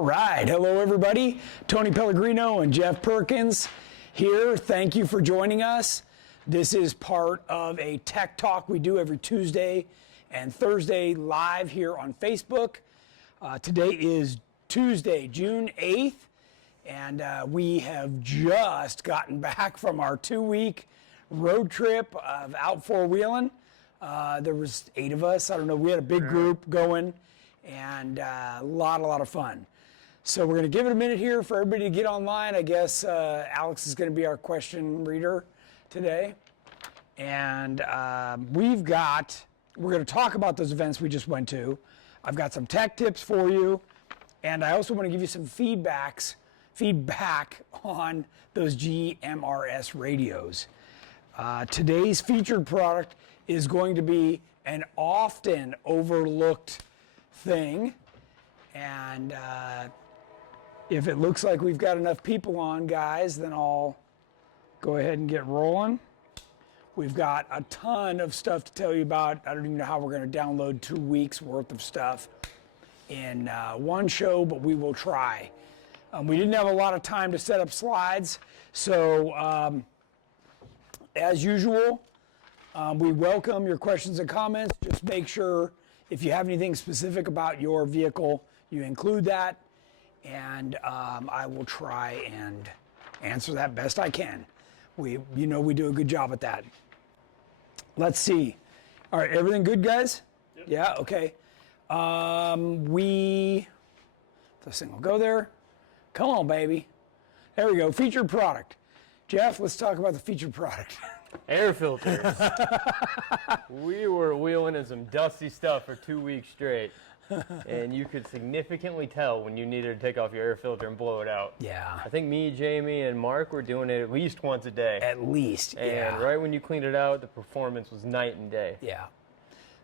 All right. Hello, everybody. Tony Pellegrino and Jeff Perkins here. Thank you for joining us. This is part of a tech talk we do every Tuesday and Thursday live here on Facebook. Today is Tuesday, June 8th, and we have just gotten back from our 2-week road trip of out four-wheeling. There was 8 of us. I don't know. We had a big group going, and a lot of fun. So we're going to give it a minute here for everybody to get online. I guess Alex is going to be our question reader today. And we're going to talk about those events we just went to. I've got some tech tips for you. And I also want to give you some feedback on those GMRS radios. Today's featured product is going to be an often overlooked thing. And if it looks like we've got enough people on, guys, then I'll go ahead and get rolling. We've got a ton of stuff to tell you about. I don't even know how we're going to download 2 weeks worth of stuff in one show, but we will try. We didn't have a lot of time to set up slides, so as usual, we welcome your questions and comments. Just make sure if you have anything specific about your vehicle, you include that, and I will try and answer that best I can. We do a good job at that. Let's see. All right, everything good, guys? Yep. Yeah, okay. This thing will go there. Come on, baby. There we go, featured product. Jeff, let's talk about the featured product. Air filters. We were wheeling in some dusty stuff for 2 weeks straight, and you could significantly tell when you needed to take off your air filter and blow it out. Yeah. I think me, Jamie, and Mark were doing it at least once a day. At least, yeah. And right when you cleaned it out, the performance was night and day. Yeah.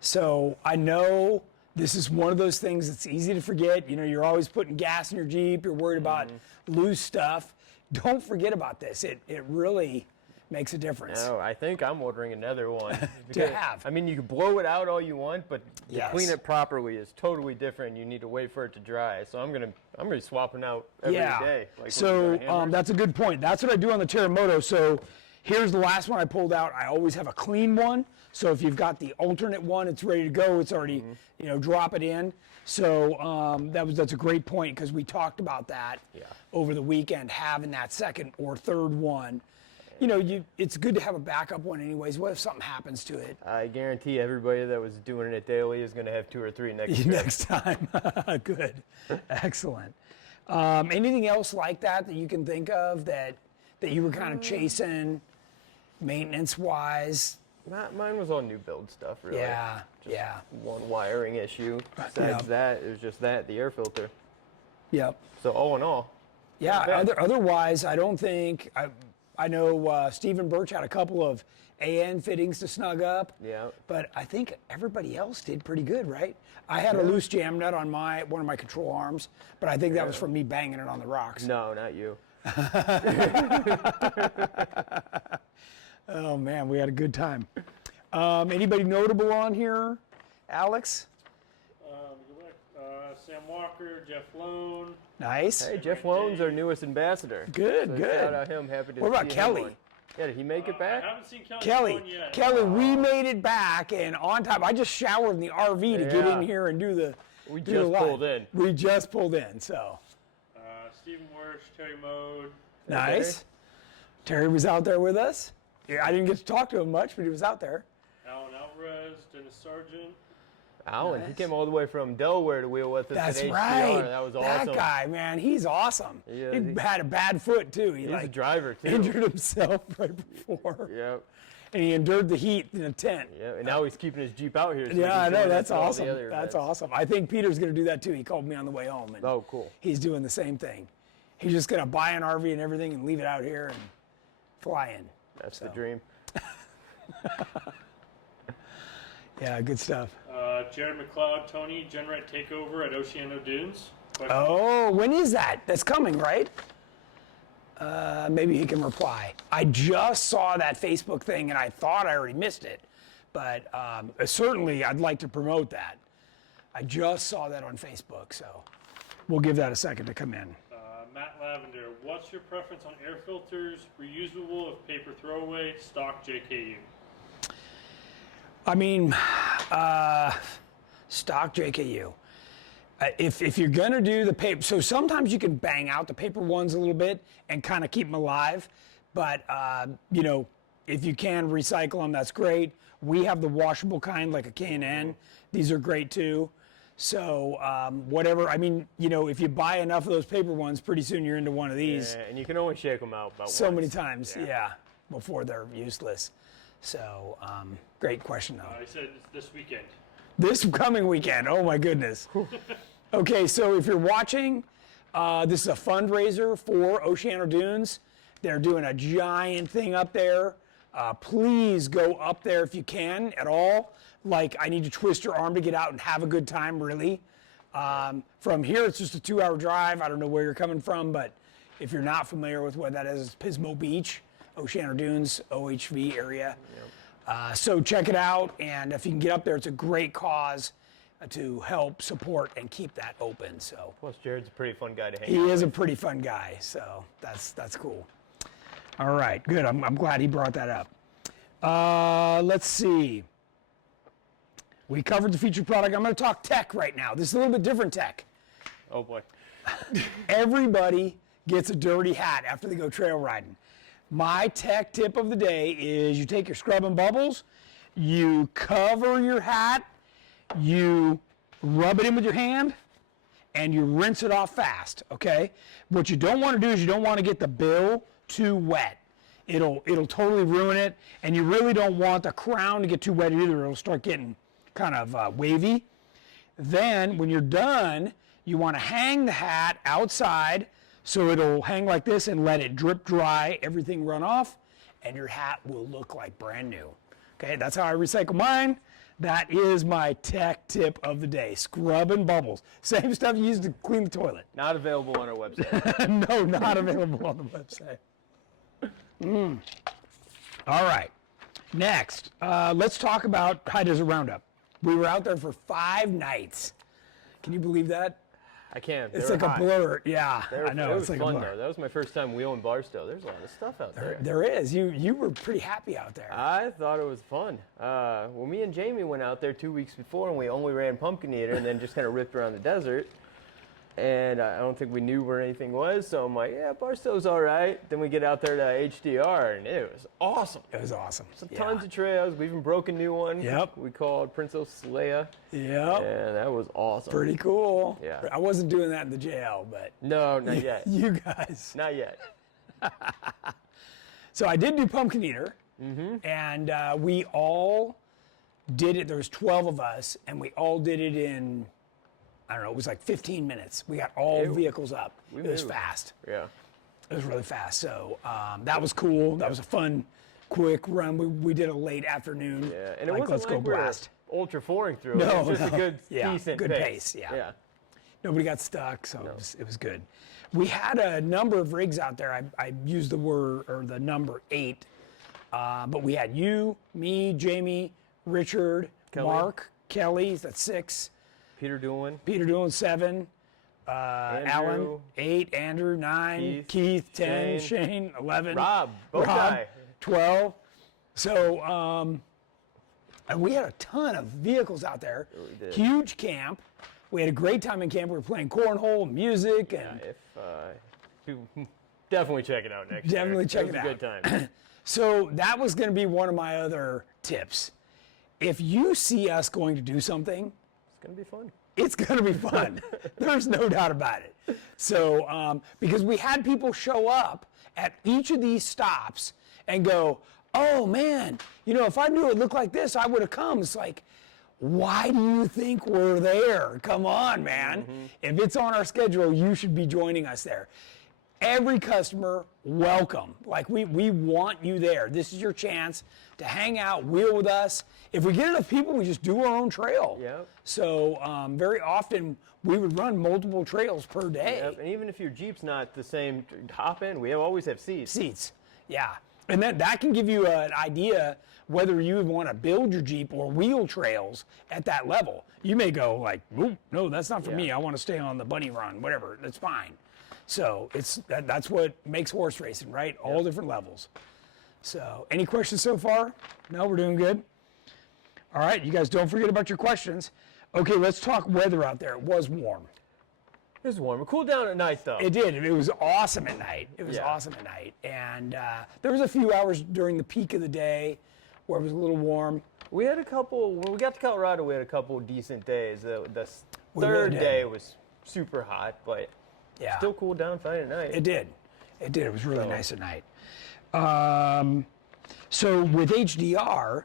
So I know this is one of those things that's easy to forget. You know, you're always putting gas in your Jeep. You're worried about loose stuff. Don't forget about this. It really makes a difference. No, I think I'm ordering another one. To have. I mean, you can blow it out all you want, but to Yes. clean it properly is totally different. You need to wait for it to dry. So I'm gonna be swapping out every day. Like so that's a good point. That's what I do on the Terremoto. So here's the last one I pulled out. I always have a clean one. So if you've got the alternate one, it's ready to go. It's already, drop it in. So that's a great point because we talked about that over the weekend, having that second or third one. You know, it's good to have a backup one anyways. What if something happens to it? I guarantee everybody that was doing it daily is going to have 2 or 3 next time. Good. Excellent. Anything else like that you can think of that you were kind of chasing maintenance-wise? Mine was all new build stuff, really. Yeah, just one wiring issue. Besides that, it was just the air filter. Yep. So all in all. Yeah, otherwise, I don't think... I know Stephen Birch had a couple of AN fittings to snug up. Yeah. But I think everybody else did pretty good, right? I had a loose jam nut on one of my control arms, but I think that was from me banging it on the rocks. No, not you. Oh man, we had a good time. Anybody notable on here? Alex? Sam Walker, Jeff Lone. Nice. Hey, Jeff Lone's our newest ambassador. Good, so good. Shout out him. Happy to What about see Kelly? Him yeah, did he make it back? I haven't seen Kelly yet. Kelly, we made it back and on time. I just showered in the RV to get in here and do the. We just pulled in. We just pulled in, so. Stephen Wersch, Terry Mode. Nice. Terry was out there with us. Yeah, I didn't get to talk to him much, but he was out there. Alan Alvarez, Dennis Sargent. Alan, he came all the way from Delaware to wheel with us That's at HDR. right. That was awesome. That guy, man, he's awesome. Yeah, he had a bad foot, too. He's a driver, too. Injured himself right before. Yep. And he endured the heat in a tent. Yeah, and now he's keeping his Jeep out here. So yeah, I know. That's awesome. That's events. Awesome. I think Peter's going to do that, too. He called me on the way home. And oh, cool. He's doing the same thing. He's just going to buy an RV and everything and leave it out here and fly in. That's the dream. Yeah, good stuff. Jared McLeod, Tony, GenRight takeover at Oceano Dunes. Oh, when is that? That's coming, right? Maybe he can reply. I just saw that Facebook thing and I thought I already missed it. But certainly I'd like to promote that. I just saw that on Facebook, so we'll give that a second to come in. Matt Lavender, what's your preference on air filters? Reusable if paper throwaway, stock JKU? I mean, stock JKU. If you're gonna do the paper, so sometimes you can bang out the paper ones a little bit and kind of keep them alive, but you know, if you can recycle them, that's great. We have the washable kind, like a K&N. These are great too. So whatever, I mean, you know, if you buy enough of those paper ones, pretty soon you're into one of these. Yeah, and you can only shake them out about So once. many times, yeah, before they're useless. So great question though. I said it's this weekend. This coming weekend, oh my goodness. Okay, so if you're watching, this is a fundraiser for Oceano Dunes. They're doing a giant thing up there. Please go up there if you can at all. Like, I need to twist your arm to get out and have a good time, really. From here, it's just a 2-hour drive. I don't know where you're coming from, but if you're not familiar with what that is, it's Pismo Beach, Oceano Dunes, OHV area. So check it out, and if you can get up there, it's a great cause to help support and keep that open. So Plus, Jared's a pretty fun guy to hang he out is a pretty fun guy, so that's cool. All right, good. I'm glad he brought that up. Let's see. We covered the featured product. I'm going to talk tech right now. This is a little bit different tech. Oh boy. Everybody gets a dirty hat after they go trail riding. My tech tip of the day is you take your scrub and bubbles, you cover your hat, you rub it in with your hand, and you rinse it off fast, okay? What you don't want to do is you don't want to get the bill too wet. It'll totally ruin it, and you really don't want the crown to get too wet either. It'll start getting kind of wavy. Then when you're done, you want to hang the hat outside so it'll hang like this and let it drip dry, everything run off, and your hat will look like brand new. Okay, that's how I recycle mine. That is my tech tip of the day. Scrub and bubbles. Same stuff you use to clean the toilet. Not available on our website. No, not available on the website. All right. Next, let's talk about High Desert Roundup. We were out there for 5 nights. Can you believe that? I can. It's like a blur. Yeah, I know. It It's was like fun a blur. though. That was my first time wheeling Barstow. There's a lot of stuff out there. There is. You were pretty happy out there. I thought it was fun. Well, me and Jamie went out there 2 weeks before, and we only ran Pumpkin Eater, and then just kind of ripped around the desert. And I don't think we knew where anything was, so I'm like, yeah, Barstow's all right. Then we get out there to HDR, and it was awesome. It was awesome. So tons of trails. We even broke a new one. Yep. We called Princess Leia. Yep. And that was awesome. Pretty cool. Yeah. I wasn't doing that in the jail, but No, not yet. you guys. Not yet. So I did do Pumpkin Eater, and we all did it. There was 12 of us, and we all did it in, I don't know, it was like 15 minutes. We got all vehicles up. It was moved. fast. Yeah. It was really fast. So that was cool. That was a fun, quick run. We did a late afternoon. Yeah, and it like, wasn't let's like go we were blast. ultra foring through it. No, It was just a good, Yeah, decent good pace, yeah. Yeah. Nobody got stuck, so it was good. We had a number of rigs out there. I used the word or the number 8, but we had you, me, Jamie, Richard, Kelly. Mark, Kelly. That's 6. Peter Doolin. Peter doing 7. Alan 8. Andrew 9. Keith 10. Shane 11. Rob, Bowtie. 12. So and we had a ton of vehicles out there. We did. Huge camp. We had a great time in camp. We were playing cornhole, music, and If people definitely check it out next year. Definitely check it was out. a good time. so that was going to be one of my other tips. If you see us going to do something, It's gonna be fun. it's going to be fun. There's no doubt about it. So, because we had people show up at each of these stops and go, oh man, you know, if I knew it looked like this, I would have come. It's like, why do you think we're there? Come on, man. If it's on our schedule, you should be joining us there. Every customer, welcome. Like, we want you there. This is your chance to hang out, wheel with us. If we get enough people, we just do our own trail. Yep. So very often, we would run multiple trails per day. Yep. And even if your Jeep's not the same hop in, we always have seats. Seats, yeah. And that can give you an idea whether you want to build your Jeep or wheel trails at that level. You may go like, no, that's not for me. I want to stay on the bunny run, whatever. That's fine. So that's what makes horse racing, right? All different levels. So any questions so far? No, we're doing good. All right, you guys don't forget about your questions. Okay, let's talk weather out there. It was warm. It was warm. It cooled down at night, though. It did. It was awesome at night. It was awesome at night. And there was a few hours during the peak of the day where it was a little warm. We had a couple, when we got to Colorado, we had a couple decent days. The third day was super hot, but still cooled down fine at night. It did. It did. It was really nice at night. So with HDR,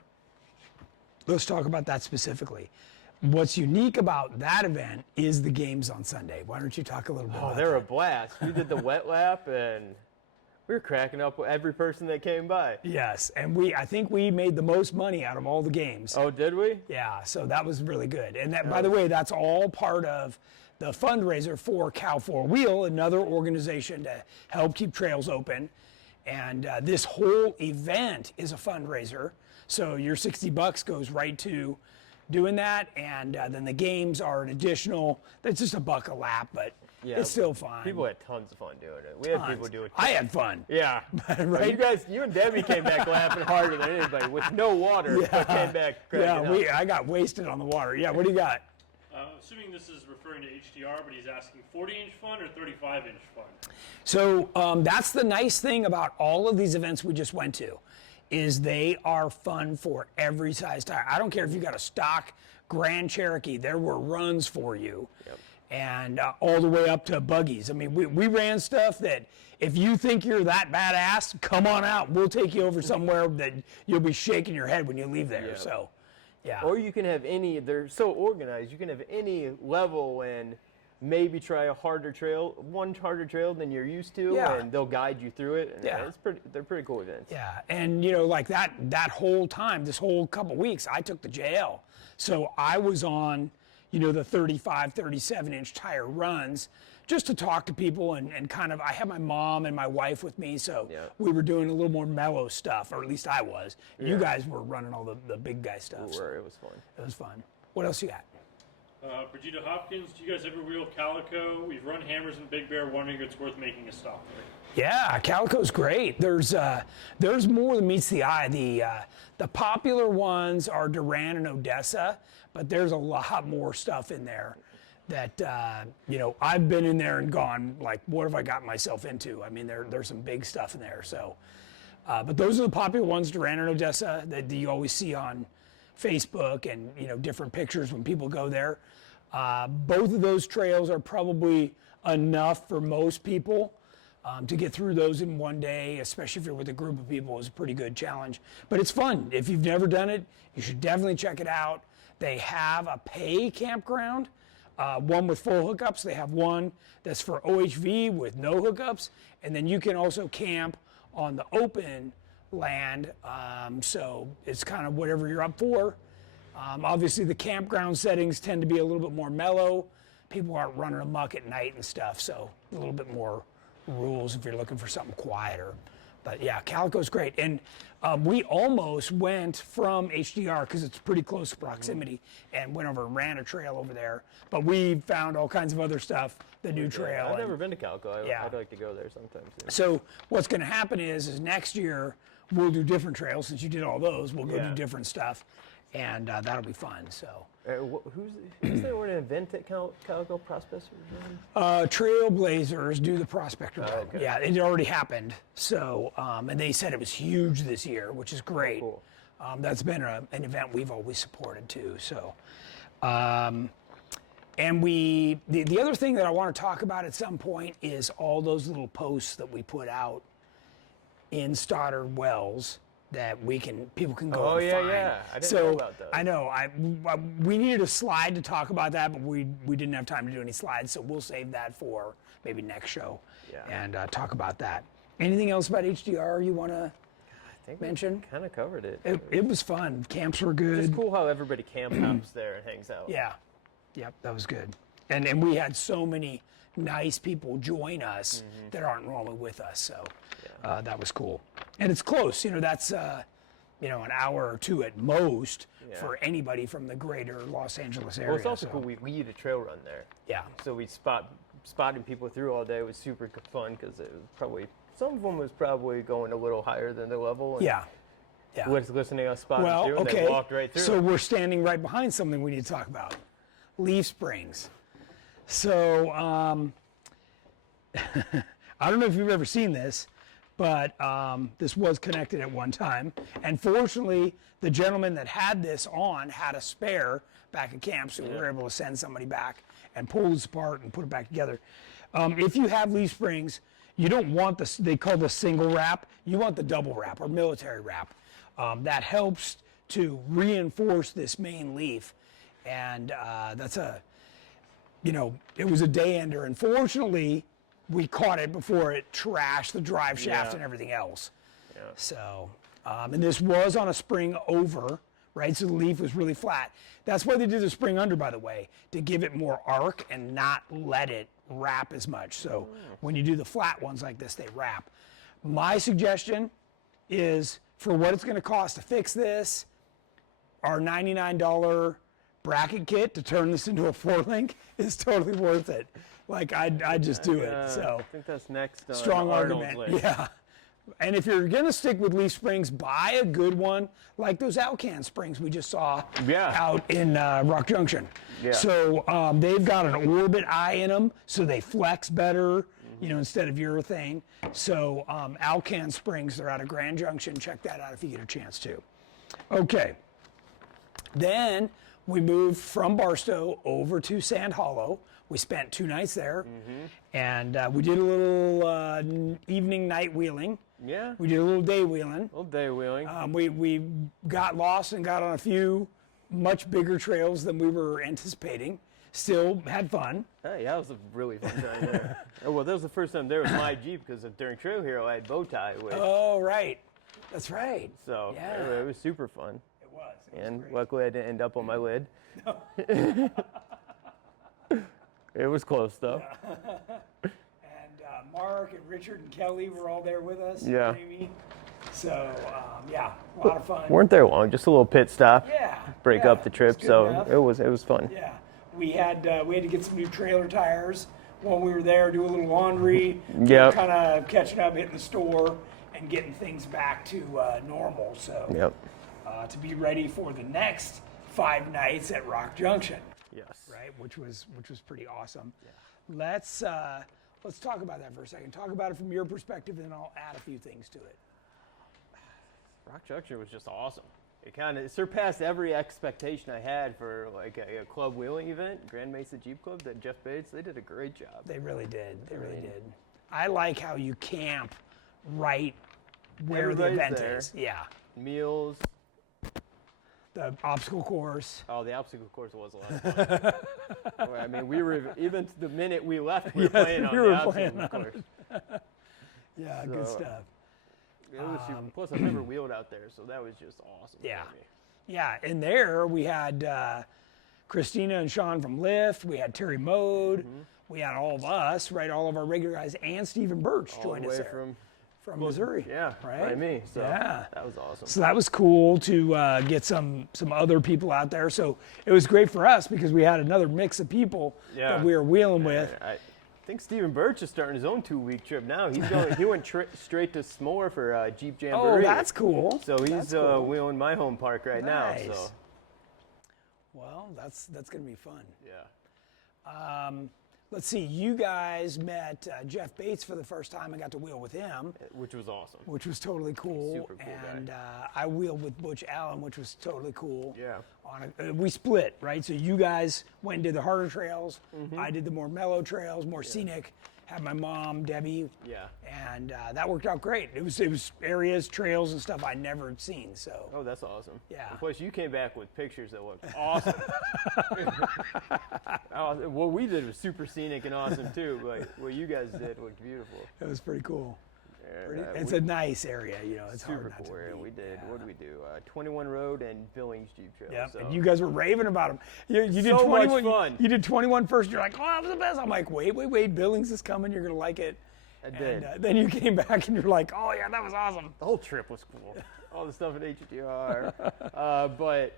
let's talk about that specifically. What's unique about that event is the games on Sunday. Why don't you talk a little bit about that? Oh, they were a blast. We did the wet lap, and we were cracking up with every person that came by. Yes, and I think we made the most money out of all the games. Oh, did we? Yeah, so that was really good. And that, by the way, that's all part of the fundraiser for Cal 4 Wheel, another organization to help keep trails open. And this whole event is a fundraiser. So your $60 goes right to doing that, and then the games are an additional. That's just $1 a lap, but it's still fun. People had tons of fun doing it. We had people do it. I had fun. Yeah, right. You and Debbie came back laughing harder than anybody with no water. But came back. I got wasted on the water. Yeah, what do you got? Assuming this is referring to HDR, but he's asking 40-inch fun or 35-inch fun? So that's the nice thing about all of these events we just went to, is they are fun for every size tire. I don't care if you got a stock Grand Cherokee, there were runs for you. And all the way up to buggies. I mean, we ran stuff that if you think you're that badass, come on out. We'll take you over somewhere that you'll be shaking your head when you leave there. So, yeah. Or you can have they're so organized, you can have any level and maybe try one harder trail than you're used to, and they'll guide you through it. And they're pretty cool events. Yeah, and like that whole time, this whole couple weeks, I took the JL. So I was on, the 35, 37-inch tire runs just to talk to people and kind of, I had my mom and my wife with me, so we were doing a little more mellow stuff, or at least I was. You guys were running all the big guy stuff. It was fun. It was fun. What else you got? Brigitte Hopkins, do you guys ever wheel Calico? We've run hammers and Big Bear, wondering if it's worth making a stop there. Yeah, Calico's great. There's more than meets the eye. The popular ones are Duran and Odessa, but there's a lot more stuff in there that I've been in there and gone like, what have I got myself into? I mean, there's some big stuff in there. So, but those are the popular ones, Duran and Odessa, that you always see on Facebook and different pictures when people go there. Both of those trails are probably enough for most people. To get through those in one day, especially if you're with a group of people, is a pretty good challenge. But it's fun. If you've never done it, you should definitely check it out. They have a pay campground, one with full hookups. They have one that's for OHV with no hookups. And then you can also camp on the open land. So it's kind of whatever you're up for. Obviously, the campground settings tend to be a little bit more mellow. People aren't running amok at night and stuff, so a little bit more rules if you're looking for something quieter. But yeah, Calico's great. And we almost went from HDR because it's pretty close proximity and went over and ran a trail over there. But we found all kinds of other stuff, the new trail. I've never been to Calico. I'd like to go there sometime soon. So what's going to happen is next year we'll do different trails. Since you did all those, we'll go do different stuff. And that'll be fun. So, who's there? An event at Calico Prospectors? Trailblazers do the Prospector Run. Okay. Yeah, it already happened. So, and they said it was huge this year, which is great. Cool. That's been an event we've always supported too. So, and the other thing that I want to talk about at some point is all those little posts that we put out in Stoddard Wells that people can go and find. I didn't know about those. I know. We needed a slide to talk about that, but we didn't have time to do any slides, so we'll save that for maybe next show and talk about that. Anything else about HDR you want to mention? Kind of covered it. It was fun. Camps were good. It's cool how everybody camp hops there and hangs out. Yeah. Yep, that was good. And we had so many nice people join us that aren't normally with us, so that was cool. And it's close, that's an hour or two at most for anybody from the greater Los Angeles area. Well, it's also cool. We did a trail run there. Yeah. So we spotting people through all day. It was super fun because it was probably, some of them was probably going a little higher than their level. And Yeah. was listening to us spotting Well, through, and okay. they walked right through. So we're standing right behind something we need to talk about. Leaf springs. So I don't know if you've ever seen this, but this was connected at one time. And fortunately, the gentleman that had this on had a spare back at camp, so we were able to send somebody back and pull this apart and put it back together. If you have leaf springs, you don't want this, they call this single wrap, you want the double wrap or military wrap. That helps to reinforce this main leaf. And that's it was a day ender. And fortunately, we caught it before it trashed the drive shaft and everything else. Yeah. So, and this was on a spring over, right? So the leaf was really flat. That's why they did the spring under, by the way, to give it more arc and not let it wrap as much. So when you do the flat ones like this, they wrap. My suggestion is, for what it's going to cost to fix this, our $99 bracket kit to turn this into a 4-link is totally worth it. Like, I'd just do it. So I think that's next on strong Arnold's argument. list. Yeah. And if you're going to stick with leaf springs, buy a good one like those Alcan springs we just saw out in Rock Junction. Yeah. So they've got an orbit eye in them, so they flex better, instead of urethane. So Alcan springs, they're out of Grand Junction. Check that out if you get a chance to. Okay. Then we moved from Barstow over to Sand Hollow. We spent 2 nights there, and we did a little evening night wheeling. Yeah. We did a little day wheeling. A little day wheeling. We got lost and got on a few much bigger trails than we were anticipating. Still had fun. Hey, that was a really fun time there. Well, that was the first time there with my Jeep because during Trail Hero I had bow tie with. Oh, right. That's right. So Yeah. it was super fun. It was. And great. luckily I didn't end up on my lid. It was close though. And Mark and Richard and Kelly were all there with us. Yeah. Jamie. So, a lot of fun. Weren't there long, just a little pit stop. Yeah. Break yeah, up the trip, it's good so enough. it was fun. Yeah, we had to get some new trailer tires while we were there, do a little laundry, Yep. kind of catching up, hitting the store, and getting things back to normal. So, Yep. To be ready for the next 5 nights at Rock Junction, Yes. right? Which was pretty awesome. Yeah. Let's talk about that for a second. Talk about it from your perspective, and then I'll add a few things to it. Rock Junction was just awesome. It kind of surpassed every expectation I had for like a club wheeling event, Grand Mesa Jeep Club, that Jeff Bates, they did a great job. They really did. They really did. I like how you camp right where Everybody's the event there. is. Yeah. Meals. The obstacle course. Oh, the obstacle course was a lot of fun. I mean, we were, even the minute we left, we were playing on the obstacle course. Yeah, good So, stuff. It was super. Plus, I've never wheeled out there, so that was just awesome. Yeah. for me. Yeah, and there we had Christina and Sean from Lyft. We had Terry Mode. We had all of us, right? All of our regular guys, and Stephen Birch All joined the us way there from Missouri. Yeah, right. by me. So Yeah. that was awesome. So that was cool to get some other people out there. So it was great for us because we had another mix of people that we were wheeling with. I think Stephen Birch is starting his own 2-week trip now. He's going. He went straight to S'more for Jeep Jamboree. Oh, that's cool. So he's That's cool. wheeling my home park right now. Nice. So Well, that's going to be fun. yeah. Let's see. You guys met Jeff Bates for the first time. I got to wheel with him, Which was awesome. which was totally cool. Super cool guy. And I wheeled with Butch Allen, which was totally cool. Yeah. We split, right? So you guys went and did the harder trails. I did the more mellow trails, more scenic. Had my mom, Debbie. Yeah. And that worked out great. It was areas, trails, and stuff I'd never had seen. So Oh, that's awesome. Yeah. And plus, you came back with pictures that looked awesome. What we did was super scenic and awesome too. But what you guys did looked beautiful. it was pretty cool. And, It's a nice area, It's super hard not cool to area. beat. We did. Yeah. What did we do? 21 Road and Billings Jeep Trail. Yeah, So. and you guys were raving about them. You did So much 21. fun. You did 21 first. You're like, oh, that was the best. I'm like, wait. Billings is coming. You're gonna like it. I did. And then you came back and you're like, oh yeah, that was awesome. The whole trip was cool. all the stuff at HDR. But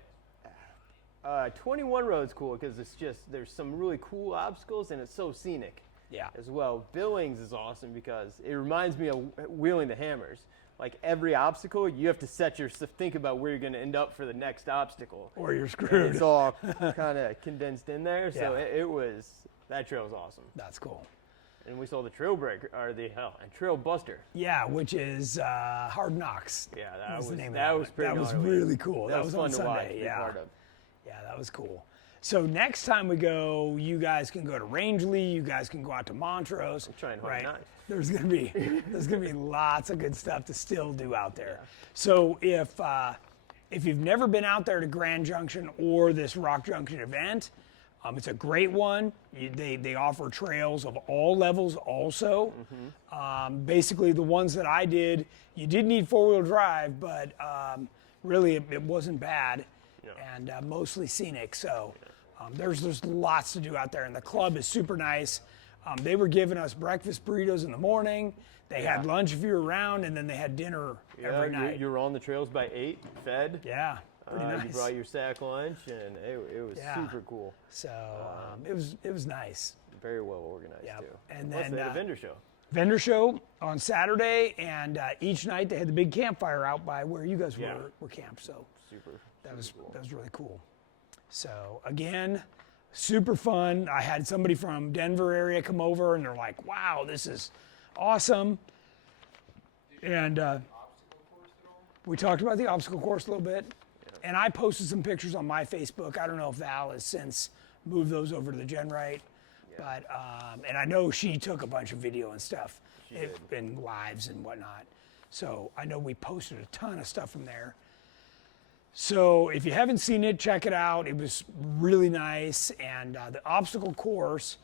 21 road's cool because it's just, there's some really cool obstacles and it's so scenic. Yeah. As well. Billings is awesome because it reminds me of wheeling the hammers. Like every obstacle, you have to think about where you're going to end up for the next obstacle. Or you're And screwed. it's all kind of condensed in there. So Yeah. that trail was awesome. That's cool. And we saw the trail breaker, or and trail buster. Yeah, which is Hard Nox. Yeah, that was the name of that was pretty That was gnarly. really cool. That was fun on to Sunday. watch, be Yeah. part of. Yeah, that was cool. So next time we go, you guys can go to Rangeley. You guys can go out to Montrose. I'm trying hard right? not. There's gonna be lots of good stuff to still do out there. So if you've never been out there to Grand Junction or this Rock Junction event, it's a great one. They offer trails of all levels also. Basically, the ones that I did, you did need four-wheel drive, but really it wasn't bad, and mostly scenic. So there's lots to do out there, and the club is super nice. They were giving us breakfast burritos in the morning. They had lunch if you were around, and then they had dinner every night. You were on the trails by 8, fed. Yeah, pretty nice. You brought your sack lunch, and it was super cool. So it was nice. Very well organized too. And Plus then they had a vendor show. Vendor show on Saturday, and each night they had the big campfire out by where you guys were camped. So that was really cool. So again, super fun. I had somebody from Denver area come over, and they're like, "Wow, this is awesome." And we talked about the obstacle course a little bit, and I posted some pictures on my Facebook. I don't know if Val has since moved those over to the GenRight, but and I know she took a bunch of video and stuff, and lives and whatnot. So I know we posted a ton of stuff from there. So if you haven't seen it, check it out. It was really nice, and the obstacle course.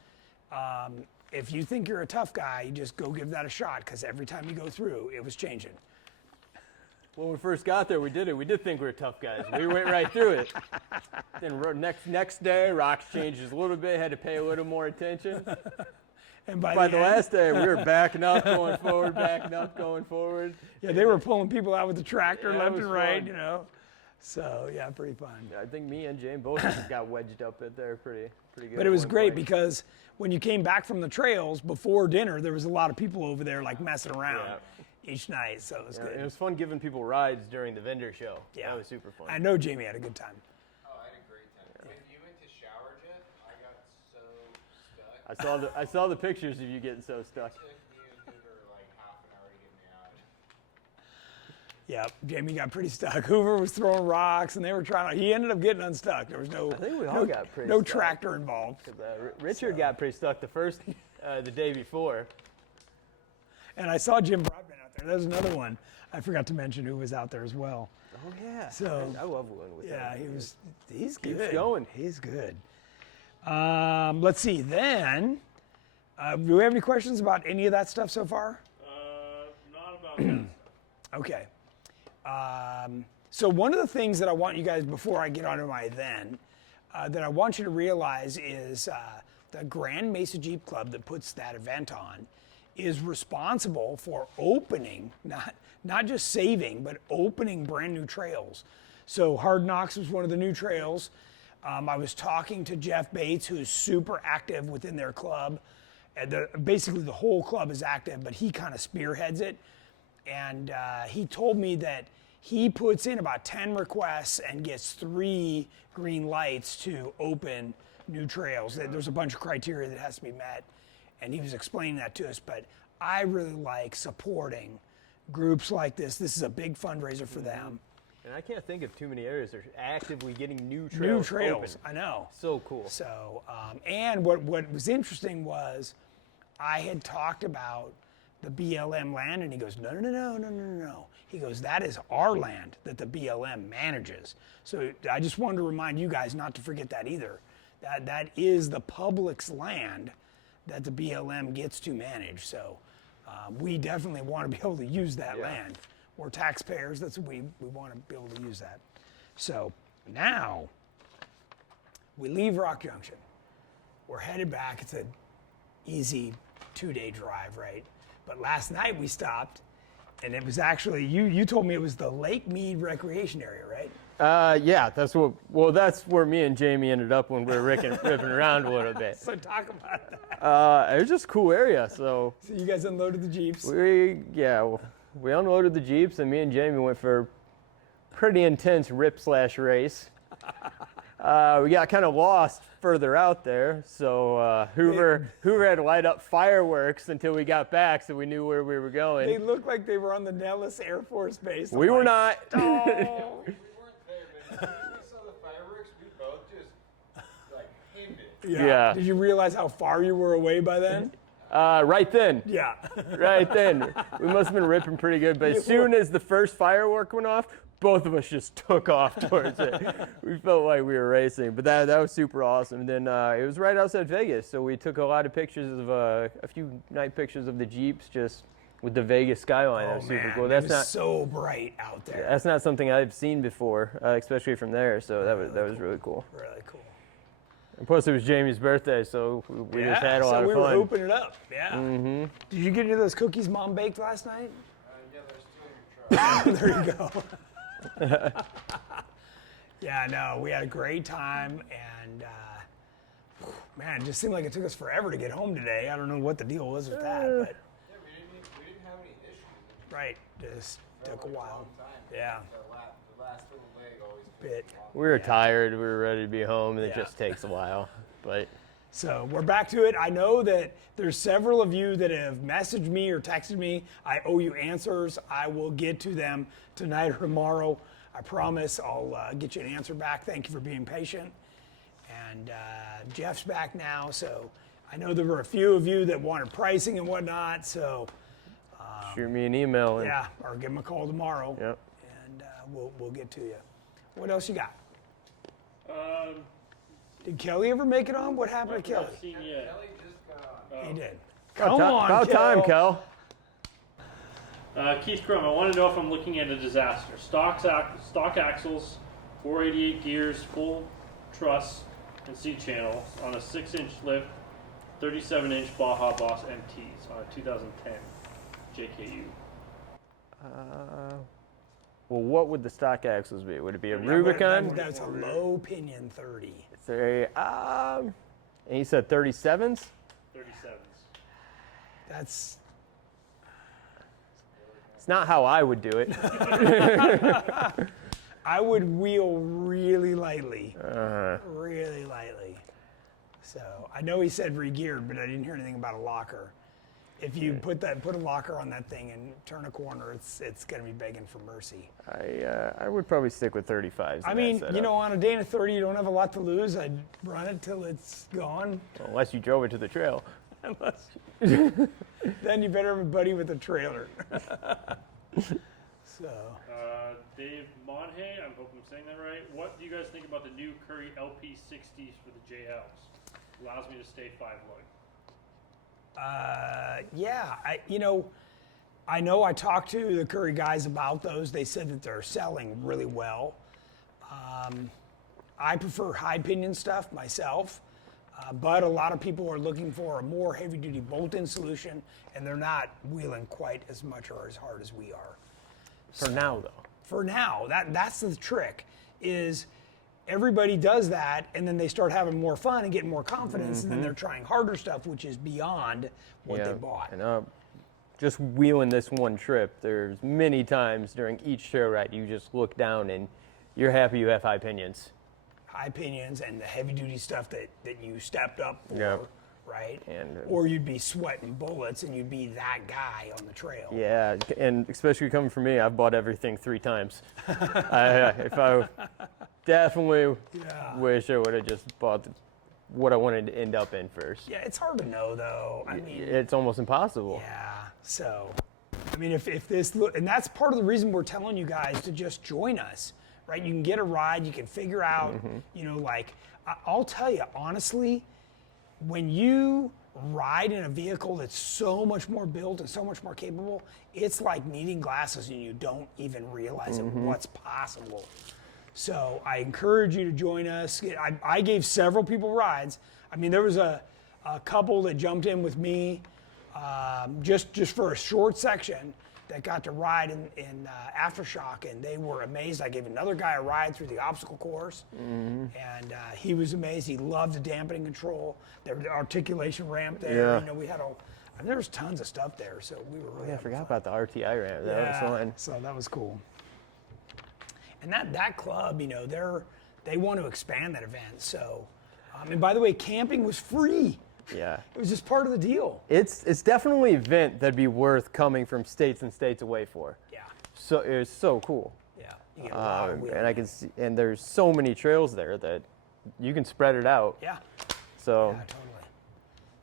If you think you're a tough guy, you just go give that a shot, because every time you go through, it was changing. When we first got there, we did think we were tough guys. We went right through it. Then next day, rocks changes a little bit, had to pay a little more attention. And by the last day, we were backing up, going forward, backing up, going forward. Yeah, they were pulling people out with the tractor left was and right, fun. you know. So yeah, pretty fun. I think me and Jane both got wedged up in there pretty good. But it was great because when you came back from the trails before dinner, there was a lot of people over there like messing around each night. So it was good. It was fun giving people rides during the vendor show. Yeah. That was super fun. I know Jamie had a good time. Oh, I had a great time. When you went to shower, Jeff, I got so stuck. I saw the pictures of you getting so stuck. It took me and Hoover like half an hour to get me out. Yeah, Jamie got pretty stuck. Hoover was throwing rocks, and they were trying to. He ended up getting unstuck. There was no. I think we all got pretty no stuck. tractor involved. Richard got pretty stuck the day before. And I saw Jim Broadbent out there. That was another one. I forgot to mention who was out there as well. Oh yeah. So I love going with him. yeah, he's good. Keeps going. He's good. Let's see. Then, do we have any questions about any of that stuff so far? Not about that. Okay. So one of the things that I want you guys, before I get onto my then, that I want you to realize is the Grand Mesa Jeep Club that puts that event on is responsible for opening, not just saving, but opening brand new trails. So Hard Nox was one of the new trails. I was talking to Jeff Bates, who's super active within their club. Basically, the whole club is active, but he kind of spearheads it. And he told me that he puts in about 10 requests and gets 3 green lights to open new trails. There's a bunch of criteria that has to be met, and he was explaining that to us. But I really like supporting groups like this. This is a big fundraiser for them. And I can't think of too many areas that are actively getting new trails. New trails, open. I know. So cool. So, and what was interesting was I had talked about the BLM land, and he goes, no. He goes, that is our land that the BLM manages. So I just wanted to remind you guys not to forget that either. That is the public's land that the BLM gets to manage. So we definitely want to be able to use that land. We're taxpayers. That's what we want to be able to use that. So now we leave Rock Junction. We're headed back. It's an easy 2-day drive, right? But last night we stopped And it was actually, you told me it was the Lake Mead Recreation Area, right? Yeah, that's where me and Jamie ended up when we were ripping around a little bit. So talk about that. It was just a cool area. So you guys unloaded the Jeeps. we unloaded the Jeeps, and me and Jamie went for a pretty intense rip/race. We got kind of lost further out there, so Hoover had to light up fireworks until we got back, so we knew where we were going. They looked like they were on the Nellis Air Force Base. We were not. Oh. We weren't there, but as soon as we saw the fireworks, we both just like hemmed it. Yeah. Did you realize how far you were away by then? Right then. Yeah. Right then. We must have been ripping pretty good, but as soon as the first firework went off, both of us just took off towards it. We felt like we were racing, but that was super awesome. And then it was right outside Vegas, so we took a lot of pictures of a few night pictures of the Jeeps just with the Vegas skyline. That was super cool. That's not so bright out there. That's not something I've seen before, especially from there. So that was really cool. Really cool. And plus, it was Jamie's birthday, so we just had a lot of we fun. were opening it up. Yeah. Mm-hmm. Did you get into those cookies Mom baked last night? Yeah, they're still in your truck. There you go. Yeah, no, we had a great time, and man, it just seemed like it took us forever to get home today. I don't know what the deal was with that, but Yeah, we didn't have any issues. right, just took a while. Time. Yeah, The last little leg always bit. We were tired. We were ready to be home, and it Yeah. just takes a while. But So we're back to it. I know that there's several of you that have messaged me or texted me. I owe you answers. I will get to them tonight or tomorrow. I promise I'll get you an answer back. Thank you for being patient. And Jeff's back now, so I know there were a few of you that wanted pricing and whatnot. So shoot me an email. And, yeah, or give him a call tomorrow. Yep. And we'll get to you. What else you got? Did Kelly ever make it on? What happened to Kelly? Not seen yet. Kelly just got on. He did. About Come on, about time, Kel. Keith Crum, I want to know if I'm looking at a disaster. Stock axles, 488 gears, full truss, and seat channel on a 6-inch lift, 37-inch Baja Boss MTs on a 2010 JKU. Well, what would the stock axles be? Would it be a That- Rubicon? That's a low pinion 30. And he said 37s? 37s. That's It's not how I would do it. I would wheel really lightly. Really lightly. So I know he said re-geared, but I didn't hear anything about a locker. If you put a locker on that thing and turn a corner, it's going to be begging for mercy. I would probably stick with 35s. I mean, on a day in a 30, you don't have a lot to lose. I'd run it till it's gone. Unless you drove it to the trail. Then you better have a buddy with a trailer. So. Dave Monhay, I hope I'm saying that right. What do you guys think about the new Curry LP60s for the JLs? Allows me to stay 5 lug. Yeah, I know I talked to the Curry guys about those. They said that they're selling really well. I prefer high pinion stuff myself, but a lot of people are looking for a more heavy duty bolt-in solution, and they're not wheeling quite as much or as hard as we are. For now, though. For now, that's the trick, is everybody does that, and then they start having more fun and getting more confidence, and then they're trying harder stuff, which is beyond what they bought. And just wheeling this one trip, there's many times during each trail ride you just look down and you're happy you have high pinions. High pinions and the heavy duty stuff that you stepped up for, Yep. right? And, or you'd be sweating bullets and you'd be that guy on the trail. Yeah, and especially coming from me, I've bought everything 3 times. If I definitely wish I would have just bought what I wanted to end up in first. Yeah, it's hard to know though. I mean, it's almost impossible. yeah. So, I mean, if this look, and that's part of the reason we're telling you guys to just join us, right? You can get a ride, you can figure out, I'll tell you honestly, when you ride in a vehicle that's so much more built and so much more capable, it's like needing glasses and you don't even realize what's possible. So I encourage you to join us. I gave several people rides. I mean, there was a couple that jumped in with me just for a short section. that got to ride in Aftershock, and they were amazed. I gave another guy a ride through the obstacle course, and he was amazed. He loved the dampening control, the articulation ramp there. Yeah. You know, we had there was tons of stuff there, so we were really Yeah, I having forgot fun. about the RTI ramp. That was fun. So that was cool. And that club, you know, they want to expand that event. So, and by the way, camping was free. Yeah. It was just part of the deal. It's definitely an event that'd be worth coming from states and states away for. Yeah. So it's so cool. Yeah. You get a lot of And I can see, and there's so many trails there that you can spread it out. Yeah. So Yeah, totally.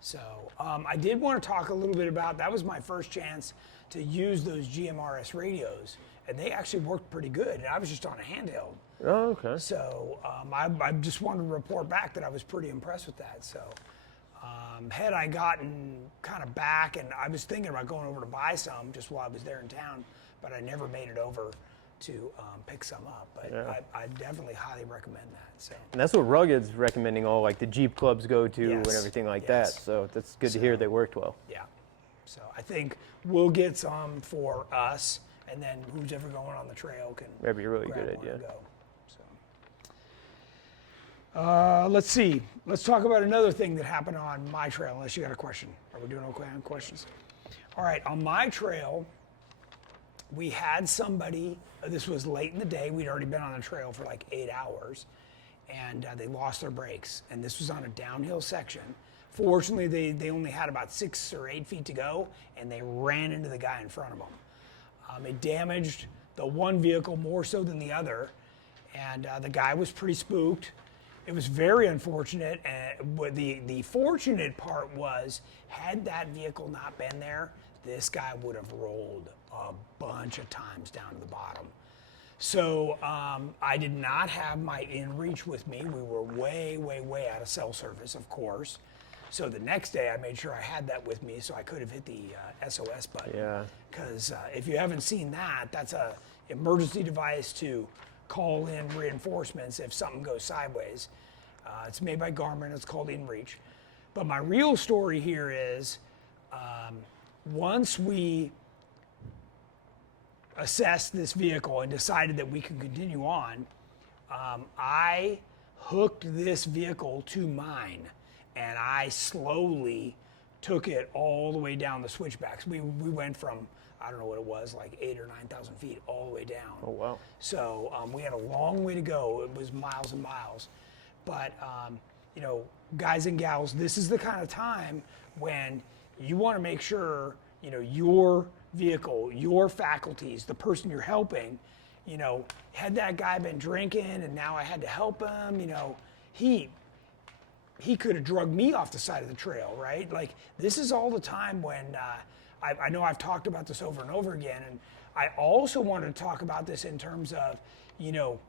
So I did want to talk a little bit about, that was my first chance to use those GMRS radios, and they actually worked pretty good. And I was just on a handheld. oh, okay. So I just wanted to report back that I was pretty impressed with that. So had I gotten kind of back, and I was thinking about going over to buy some just while I was there in town, but I never made it over to pick some up. But Yeah. I definitely highly recommend that. So. And that's what Rugged's recommending all like the Jeep clubs go to and Yes, everything like yes. that. So that's good to hear they worked well. Yeah. So I think we'll get some for us, and then who's ever going on the trail can That'd be a really grab good one idea. and go. So. Let's see. Let's talk about another thing that happened on my trail, unless you got a question. Are we doing okay on questions? All right, on my trail, we had somebody, this was late in the day, we'd already been on the trail for like 8 hours, and they lost their brakes. And this was on a downhill section. Fortunately, they only had about 6 or 8 feet to go, and they ran into the guy in front of them. It damaged the one vehicle more so than the other, and the guy was pretty spooked. It was very unfortunate, and the fortunate part was, had that vehicle not been there, this guy would have rolled a bunch of times down to the bottom. So I did not have my inReach with me. We were way, way, way out of cell service, of course. So the next day I made sure I had that with me so I could have hit the SOS button. Yeah. Because if you haven't seen that, that's a emergency device to call in reinforcements if something goes sideways. It's made by Garmin. It's called inReach. But my real story here is once we assessed this vehicle and decided that we could continue on, I hooked this vehicle to mine, and I slowly took it all the way down the switchbacks. We went from, I don't know what it was, like 8,000 or 9,000 feet all the way down. Oh, wow. So we had a long way to go. It was miles and miles. But, you know, guys and gals, this is the kind of time when you want to make sure, you know, your vehicle, your faculties, the person you're helping, you know, had that guy been drinking and now I had to help him, you know, he could have drugged me off the side of the trail, right? Like, this is all the time when, I know I've talked about this over and over again, and I also wanted to talk about this in terms of, you know,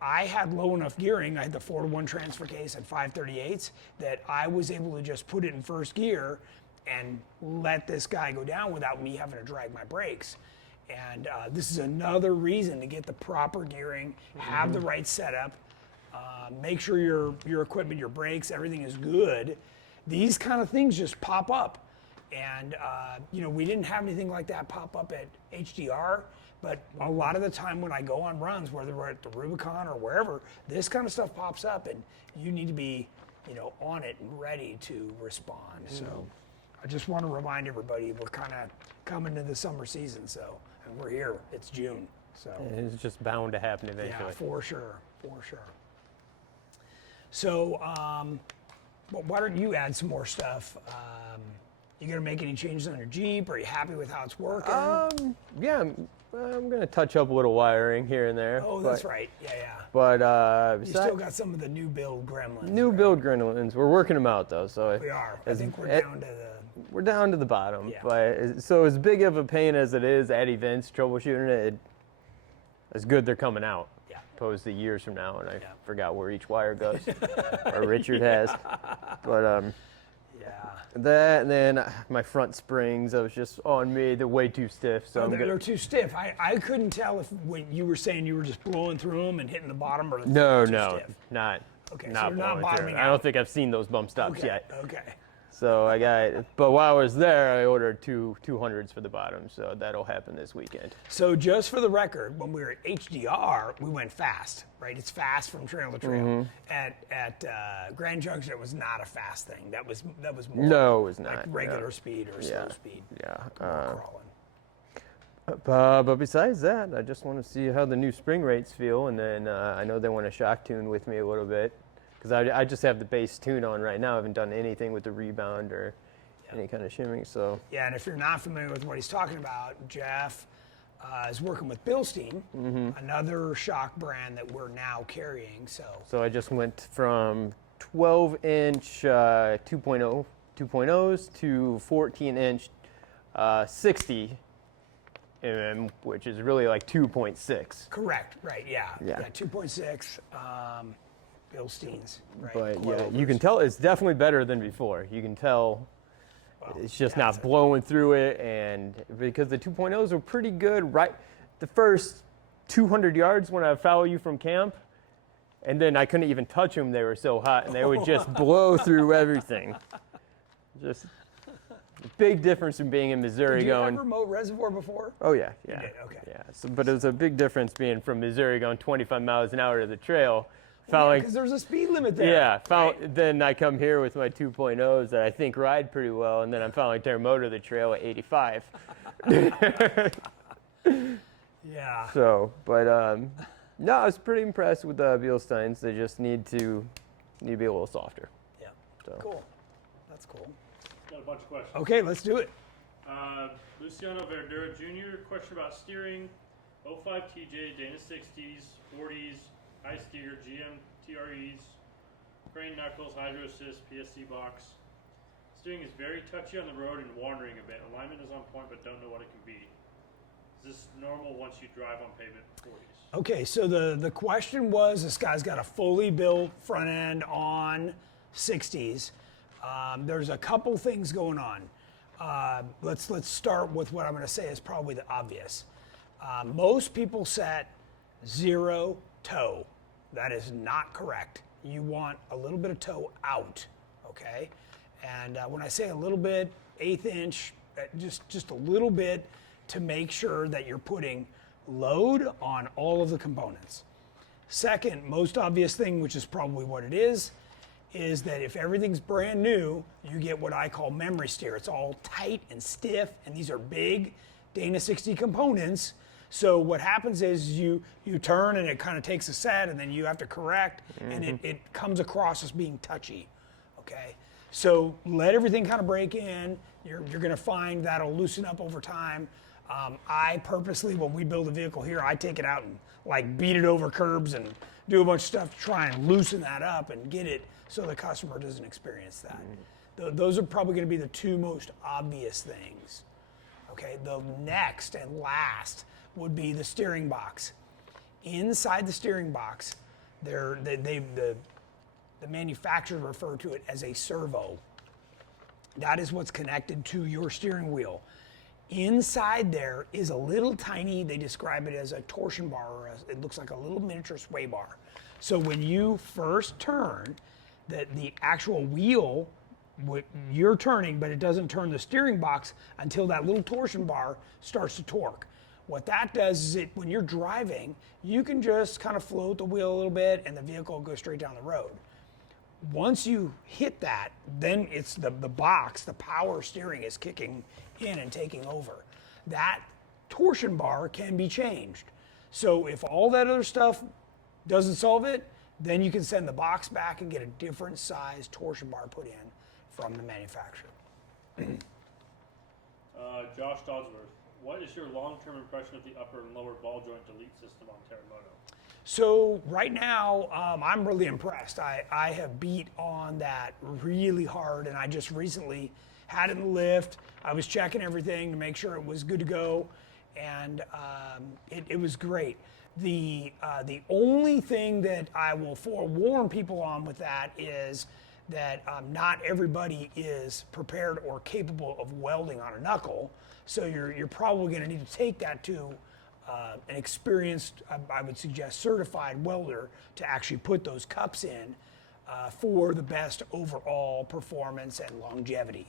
I had low enough gearing, I had the 4-to-1 transfer case at 538s, that I was able to just put it in first gear and let this guy go down without me having to drag my brakes. And this is another reason to get the proper gearing, have the right setup, make sure your equipment, your brakes, everything is good. These kind of things just pop up. And, you know, we didn't have anything like that pop up at HDR, but a lot of the time when I go on runs, whether we're at the Rubicon or wherever, this kind of stuff pops up and you need to be, you know, on it and ready to respond. So I just want to remind everybody we're kind of coming to the summer season, so, and we're here, it's June, so. And it's just bound to happen eventually. Yeah, for sure, for sure. So, well, why don't you add some more stuff? You gonna make any changes on your Jeep? Are you happy with how it's working? Yeah, I'm gonna touch up a little wiring here and there. Oh, that's right. Yeah, yeah. But You still got some of the new build gremlins. new right? build gremlins. We're working them out though, so We are. I as- think we're it- down to the. we're down to the bottom. Yeah. But so as big of a pain as it is at events troubleshooting it, it's good they're coming out. Yeah. Opposed to years from now, and I Yeah. forgot where each wire goes, or Richard has. But Yeah. that, and then my front springs, I was just on me. They're way too stiff, so I'm They're gonna. too stiff. I couldn't tell if when you were saying you were just blowing through them and hitting the bottom, or if No, they're too no, stiff. not. Okay, so not they're not blowing through. bottoming I out. don't think I've seen those bump stops Okay. yet. Okay. So but while I was there, I ordered two 200s for the bottom, so that'll happen this weekend. So just for the record, when we were at HDR, we went fast, right? It's fast from trail to trail. At Grand Junction, it was not a fast thing. That was more No, it was like not. regular speed or slow speed. Yeah. Crawling. But besides that, I just want to see how the new spring rates feel, and then I know they want to shock tune with me a little bit, because I just have the base tune on right now. I haven't done anything with the rebound or any kind of shimming. So Yeah, and if you're not familiar with what he's talking about, Jeff is working with Bilstein, another shock brand that we're now carrying. So I just went from 12-inch 2.0s to 14-inch 60. Which is really like 2.6. Correct, right, yeah. Yeah. 2.6 Bilsteins, right? But yeah, Coilovers. you can tell it's definitely better than before. You can tell it's just yeah, not blowing through it, and because the 2.0s were pretty good right the first 200 yards when I follow you from camp, and then I couldn't even touch them. They were so hot, and they would just blow through everything. Just big difference in being in Missouri Did you going. ever mow reservoir before? Oh yeah. You did, okay. Yeah. So, but it was a big difference being from Missouri going 25 miles an hour to the trail. Because there's a speed limit there. Yeah, right? Then I come here with my 2.0s that I think ride pretty well, and then I'm following Terremoto to the trail at 85. Yeah. So, but no, I was pretty impressed with the Bilsteins. They just need to be a little softer. Yeah. So. Cool. That's cool. Got a bunch of questions. Okay, let's do it. Luciano Verdura Jr. Question about steering. 05 TJ, Dana 60s, 40s, high steer, GM TREs, crane knuckles, hydro assist, PSC box. Steering is very touchy on the road and wandering a bit. Alignment is on point, but don't know what it can be. Is this normal once you drive on pavement 40s? Okay, so the question was, this guy's got a fully built front end on 60s. There's a couple things going on. Let's start with what I'm going to say is probably the obvious. Most people set 0 toe. That is not correct. You want a little bit of toe out, okay? And when I say a little bit, 1/8 inch, just a little bit to make sure that you're putting load on all of the components. Second, most obvious thing, which is probably what it is that if everything's brand new, you get what I call memory steer. It's all tight and stiff, and these are big Dana 60 components. So what happens is you turn and it kind of takes a set, and then you have to correct, and it comes across as being touchy, okay? So let everything kind of break in. You're gonna find that'll loosen up over time. I purposely, when we build a vehicle here, I take it out and like beat it over curbs and do a bunch of stuff to try and loosen that up and get it so the customer doesn't experience that. Those are probably gonna be the two most obvious things. Okay, the next and last would be the steering box. Inside the steering box, the manufacturer refer to it as a servo. That is what's connected to your steering wheel. Inside there is a little tiny, they describe it as a torsion bar, or it looks like a little miniature sway bar. So when you first turn, the actual wheel, you're turning, but it doesn't turn the steering box until that little torsion bar starts to torque. What that does is when you're driving, you can just kind of float the wheel a little bit and the vehicle will go straight down the road. Once you hit that, then it's the box, the power steering is kicking in and taking over. That torsion bar can be changed. So if all that other stuff doesn't solve it, then you can send the box back and get a different size torsion bar put in from the manufacturer. Josh Dodsworth, what is your long-term impression of the upper and lower ball joint delete system on Terremoto? So right now, I'm really impressed. I have beat on that really hard, and I just recently had it in the lift. I was checking everything to make sure it was good to go, and it was great. The only thing that I will forewarn people on with that is that not everybody is prepared or capable of welding on a knuckle. So you're probably going to need to take that to an experienced, I would suggest, certified welder to actually put those cups in. for the best overall performance and longevity.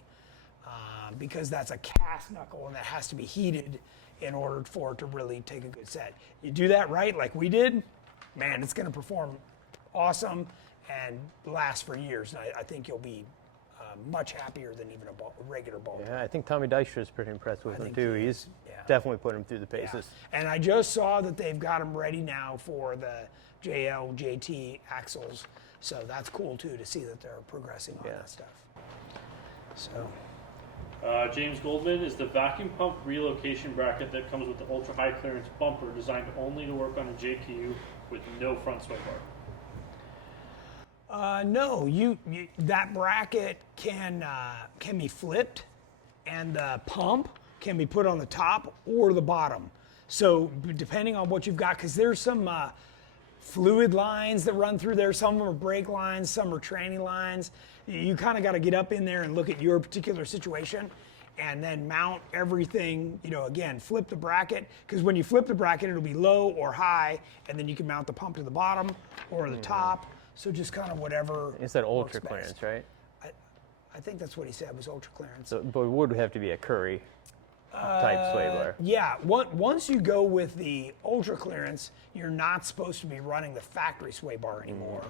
Because that's a cast knuckle and that has to be heated in order for it to really take a good set. You do that right, like we did, man, it's going to perform awesome and last for years. And I think you'll be much happier than even a regular ball. Yeah, I think Tommy Dykstra is pretty impressed with him too. He's definitely put him through the paces. Yeah. And I just saw that they've got them ready now for the JT axles. So that's cool too to see that they're progressing on that stuff. So. James Goldman is the vacuum pump relocation bracket that comes with the ultra high clearance bumper designed only to work on a JQ with no front sway bar. No, that bracket can be flipped, and the pump can be put on the top or the bottom. So depending on what you've got, because there's some fluid lines that run through there. Some of them are brake lines, some are tranny lines. You kind of got to get up in there and look at your particular situation and then mount everything, again, flip the bracket, because when you flip the bracket, it'll be low or high, and then you can mount the pump to the bottom or the top. So just kind of whatever. It's that ultra clearance, right? I think that's what he said was ultra clearance. So, but it would have to be a Curry type sway bar. Yeah, once you go with the ultra clearance, you're not supposed to be running the factory sway bar anymore.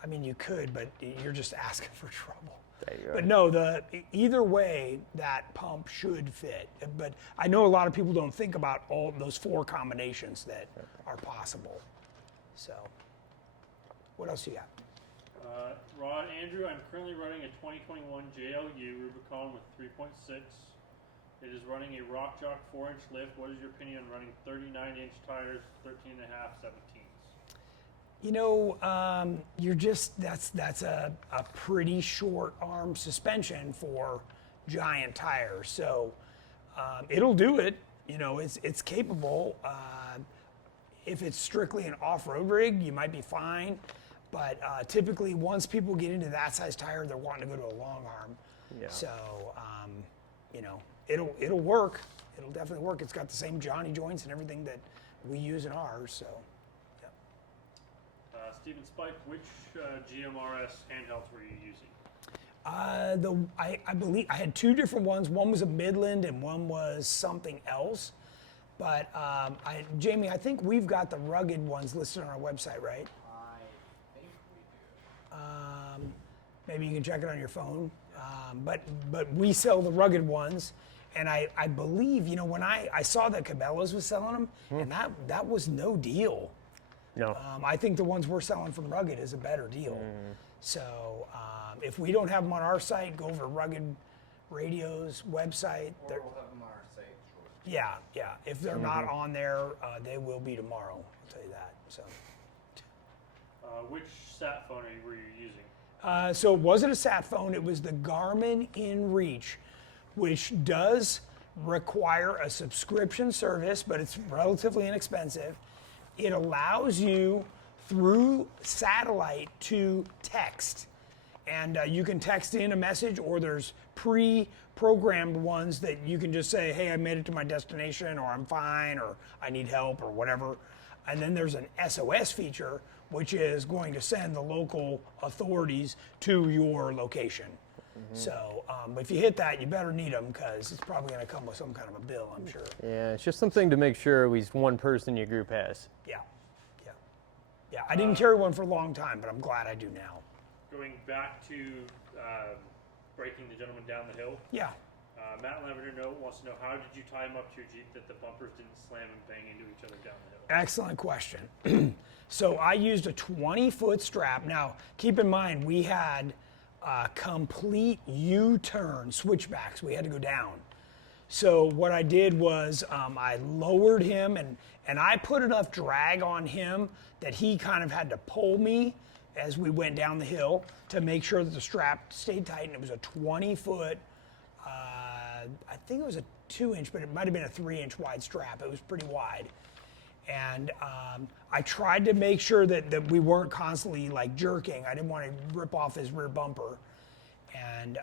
I mean, you could, but you're just asking for trouble. But no, either way, that pump should fit. But I know a lot of people don't think about all those 4 combinations that are possible. So, what else you got? Rod Andrew, I'm currently running a 2021 JLU Rubicon with 3.6. It is running a Rock Jock 4-inch lift. What is your opinion on running 39-inch tires, 13.5, 17s? You're just that's a pretty short arm suspension for giant tires. So it'll do it. It's capable. If it's strictly an off-road rig, you might be fine. But typically, once people get into that size tire, they're wanting to go to a long arm. Yeah. So it'll work. It'll definitely work. It's got the same Johnny joints and everything that we use in ours. So. Stephen Spike, which GMRS handhelds were you using? I believe I had 2 different ones. One was a Midland and one was something else. But Jamie, I think we've got the rugged ones listed on our website, right? I think we do. Maybe you can check it on your phone. But we sell the rugged ones. And I believe, when I saw that Cabela's was selling them, and that was no deal. No. I think the ones we're selling from Rugged is a better deal. So if we don't have them on our site, go over to Rugged Radio's website. Or we'll have them on our site shortly. Yeah. If they're not on there, they will be tomorrow. I'll tell you that. So. Which sat phone were you using? So it wasn't a sat phone. It was the Garmin InReach, which does require a subscription service, but it's relatively inexpensive. It allows you through satellite to text. And you can text in a message, or there's pre-programmed ones that you can just say, hey, I made it to my destination, or I'm fine, or I need help, or whatever. And then there's an SOS feature, which is going to send the local authorities to your location. So if you hit that, you better need them, because it's probably going to come with some kind of a bill, I'm sure. Yeah, it's just something to make sure at least one person in your group has. Yeah, I didn't carry one for a long time, but I'm glad I do now. Going back to breaking the gentleman down the hill. Yeah. Matt Lavender wants to know, how did you tie him up to your Jeep that the bumpers didn't slam and bang into each other down the hill? Excellent question. So I used a 20-foot strap. Now, keep in mind, we had complete U-turn switchbacks. We had to go down. So what I did was I lowered him, and I put enough drag on him that he kind of had to pull me as we went down the hill to make sure that the strap stayed tight. And it was a 20-foot, I think it was a 2-inch, but it might have been a 3-inch wide strap. It was pretty wide. And I tried to make sure that we weren't constantly like jerking. I didn't want to rip off his rear bumper. And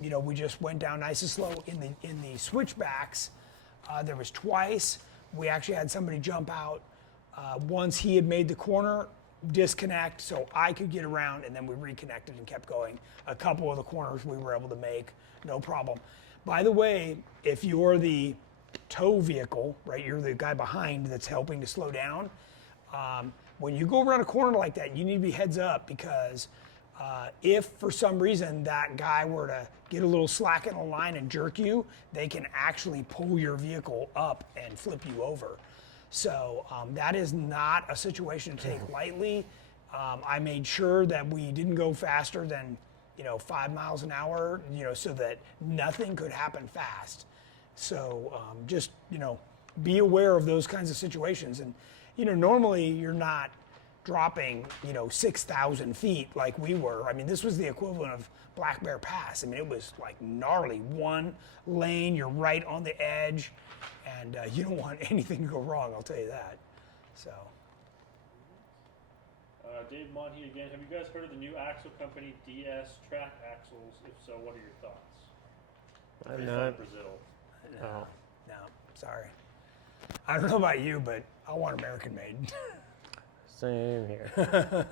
we just went down nice and slow in the switchbacks. There was twice. We actually had somebody jump out. Once he had made the corner, disconnect so I could get around, and then we reconnected and kept going. A couple of the corners we were able to make, no problem. By the way, if you're the tow vehicle, right, you're the guy behind that's helping to slow down, when you go around a corner like that, you need to be heads up, because if for some reason that guy were to get a little slack in the line and jerk you, they can actually pull your vehicle up and flip you over. So that is not a situation to take lightly. I made sure that we didn't go faster than 5 miles an hour, so that nothing could happen fast. So just be aware of those kinds of situations. And normally you're not dropping 6,000 feet like we were. I mean, this was the equivalent of Black Bear Pass. I mean, it was like gnarly. One lane, you're right on the edge, and you don't want anything to go wrong, I'll tell you that. So. Dave Monty again. Have you guys heard of the new axle company, DS Track Axles? If so, what are your thoughts? I'm Based not. on Brazil. No, sorry. I don't know about you, but I want American made. Same here.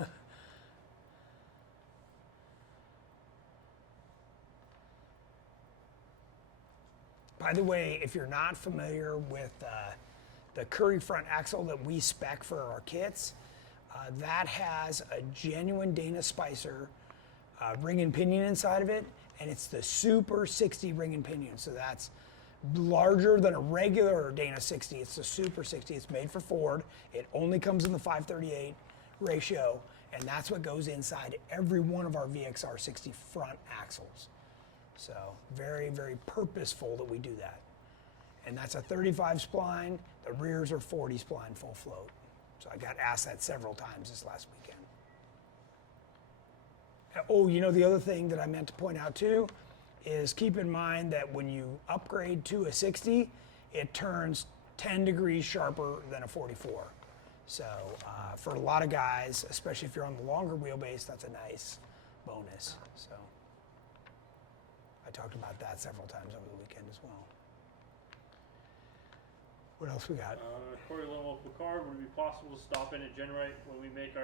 By the way, if you're not familiar with the Curry front axle that we spec for our kits, that has a genuine Dana Spicer ring and pinion inside of it, and it's the Super 60 ring and pinion. So that's larger than a regular Dana 60. It's the Super 60. It's made for Ford. It only comes in the 538 ratio, and that's what goes inside every one of our VXR 60 front axles. So very, very purposeful that we do that. And that's a 35 spline. The rears are 40 spline full float. So I got asked that several times this last weekend. Oh, the other thing that I meant to point out too is keep in mind that when you upgrade to a 60, it turns 10 degrees sharper than a 44. So for a lot of guys, especially if you're on the longer wheelbase, that's a nice bonus. So I talked about that several times over the weekend as well. What else we got? Corey Lowell Picard, would it be possible to stop in at GenRight when we make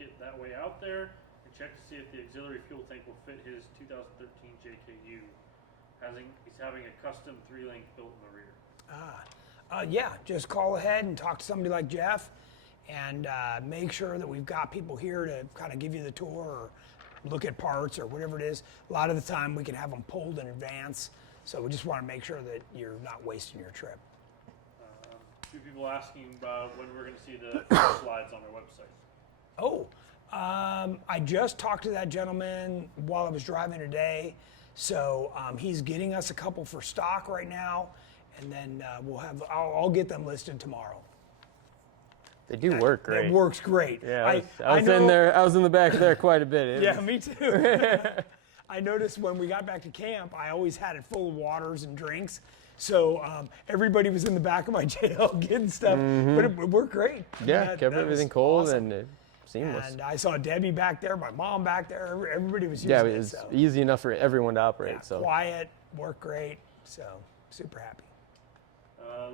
it that way out there and check to see if the auxiliary fuel tank will fit his 2013 JKU? He's having a custom 3-link built in the rear. Yeah, just call ahead and talk to somebody like Jeff, and make sure that we've got people here to kind of give you the tour or look at parts or whatever it is. A lot of the time we can have them pulled in advance, so we just want to make sure that you're not wasting your trip. A few people asking about when we're going to see the slides on our website. Oh, I just talked to that gentleman while I was driving today. So he's getting us a couple for stock right now, and then I'll get them listed tomorrow. They do work great. It works great. Yeah, I was in there. I was in the back there quite a bit. Yeah, me too. I noticed when we got back to camp, I always had it full of waters and drinks. So everybody was in the back of my JL getting stuff, but it worked great. Yeah, kept everything cold awesome. and seamless. And I saw Debbie back there, my mom back there. Everybody was using Yeah, it. it was So. easy enough for everyone to operate. Yeah, So quiet, worked great. So super happy.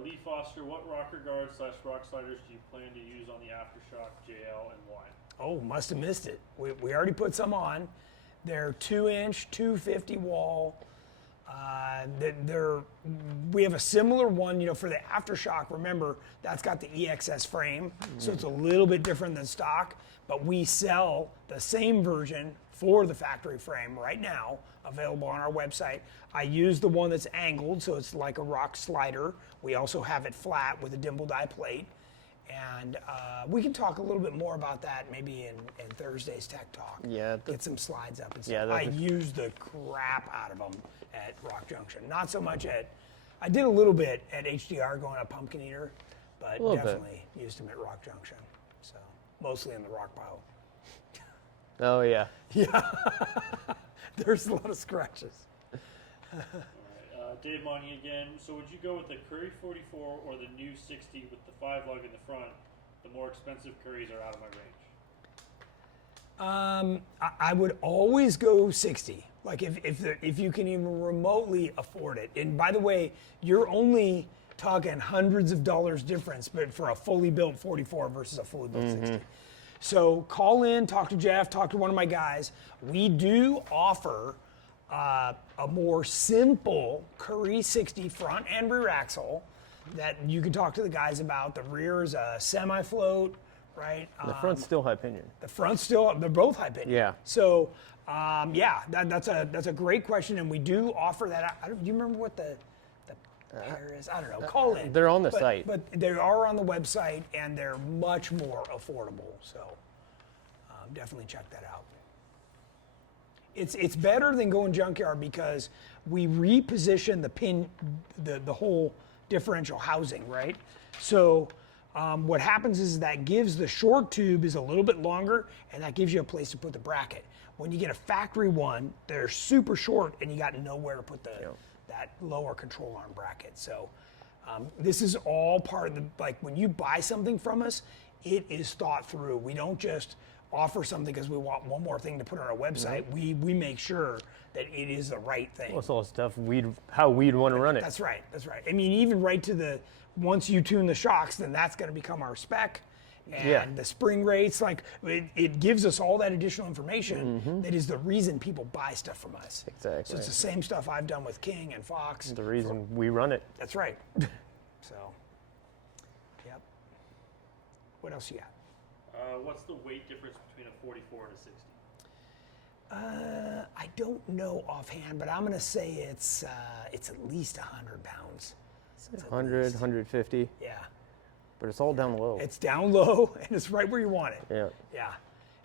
Lee Foster, what rocker guards / rock sliders do you plan to use on the Aftershock JL and why? Oh, must have missed it. We already put some on. They're 2-inch, 250 wall. We have a similar one, for the Aftershock. Remember, that's got the EXS frame, so it's a little bit different than stock. But we sell the same version for the factory frame right now, available on our website. I use the one that's angled, so it's like a rock slider. We also have it flat with a dimpled eye plate. And we can talk a little bit more about that maybe in Thursday's Tech Talk. Yeah. Get some slides up and stuff. Yeah, I use the crap out of them at Rock Junction. Not so much I did a little bit at HDR going up Pumpkin Eater, but definitely used them at Rock Junction. So mostly in the rock pile. Oh yeah. Yeah. There's a lot of scratches. All right, Dave Monty again. So would you go with the Curry 44 or the new 60 with the 5-lug in the front? The more expensive Currys are out of my range. I would always go 60. Like if you can even remotely afford it. And by the way, you're only talking hundreds of dollars difference, but for a fully built 44 versus a fully built 60. So call in, talk to Jeff, talk to one of my guys. We do offer a more simple Curry 60 front and rear axle that you can talk to the guys about. The rear is a semi-float, right? The front's still high pinion. The front's still, they're both high pinion. Yeah. So, that's a great question, and we do offer that. Do you remember what the pair is? I don't know. Call in. They're on the site. But they are on the website, and they're much more affordable. So, definitely check that out. It's better than going junkyard because we reposition the whole differential housing, right? So what happens is that gives the short tube is a little bit longer, and that gives you a place to put the bracket. When you get a factory one, they're super short, and you got nowhere to put that lower control arm bracket. So this is all part of the, like when you buy something from us, it is thought through. We don't just offer something because we want one more thing to put on our website. Mm-hmm. We make sure that it is the right thing. Well, it's all stuff how we'd want to run it. That's right. I mean, even right to the, once you tune the shocks, then that's going to become our spec. And the spring rates, like it gives us all that additional information that is the reason people buy stuff from us. Exactly. So it's the same stuff I've done with King and Fox. The reason we run it. That's right. So, yep. What else you got? What's the weight difference between a 44 and a 60? I don't know offhand, but I'm going to say it's at least 100 pounds. 100, 150. Yeah. But it's all down low. It's down low, and it's right where you want it. Yeah. Yeah.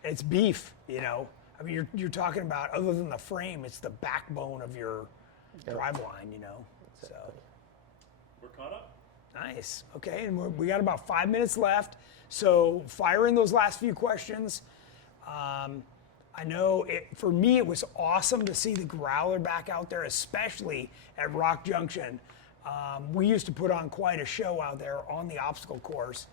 It's beef, you know. I mean, you're talking about, other than the frame, it's the backbone of your drive line, you know. So. We're caught up. Nice. Okay, and we got about 5 minutes left. So fire in those last few questions. I know for me it was awesome to see the Growler back out there, especially at Rock Junction. We used to put on quite a show out there on the obstacle course